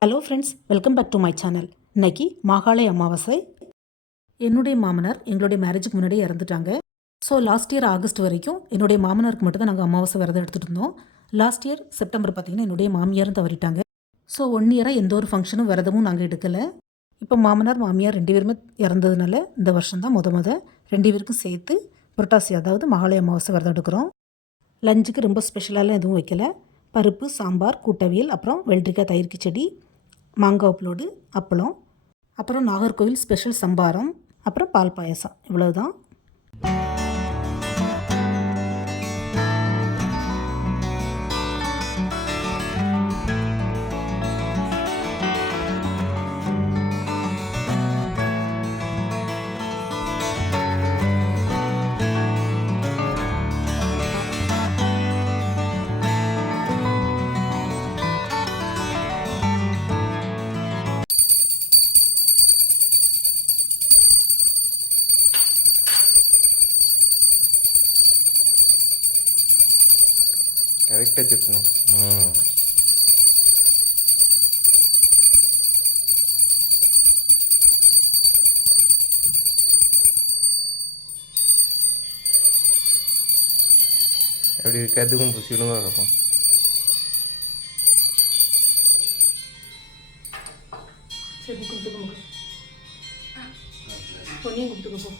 Hello friends welcome back to my channel இன்னைக்கு மாகாளய அமாவாசை. என்னுடைய மாமனார் எங்களுடைய மேரேஜுக்கு முன்னாடியே இறந்துட்டாங்க. ஸோ லாஸ்ட் இயர் ஆகஸ்ட் வரைக்கும் என்னுடைய மாமனாருக்கு மட்டும் தான் நாங்கள் அமாவாசை விரதம் எடுத்துகிட்டு இருந்தோம். லாஸ்ட் இயர் செப்டம்பர் பார்த்திங்கன்னா என்னுடைய மாமியாரும் தவறிட்டாங்க. ஸோ ஒன் இயராக எந்த ஒரு ஃபங்க்ஷனும் விரதமும் நாங்கள் எடுக்கலை. இப்போ மாமனார் மாமியார் ரெண்டு பேருமே இறந்ததுனால இந்த வருஷம் தான் முத முத ரெண்டு பேருக்கும் சேர்த்து புரட்டாசி அதாவது மகாலய அமாவாசை விரதம் எடுக்கிறோம். லஞ்சுக்கு ரொம்ப ஸ்பெஷலாலாம் எதுவும் வைக்கல. பருப்பு சாம்பார் கூட்டவியல் அப்புறம் வெள்ளரிக்காய் தயிர் கிச்சடி மாங்காய் உப்புலோடு அப்பளம் அப்புறம் நாகர்கோவில் ஸ்பெஷல் சம்பாரம் அப்புறம் பால் பாயசம். இவ்வளவுதான். కరెక్టే చెప్తున్నావు మ్మ్. எப்படி இருக்கிறதுக்கும் புசிடுங்க இருக்கும் சரி கும்பிட்டுக்கோ பொண்ணையும் கும்பிட்டுக்கோ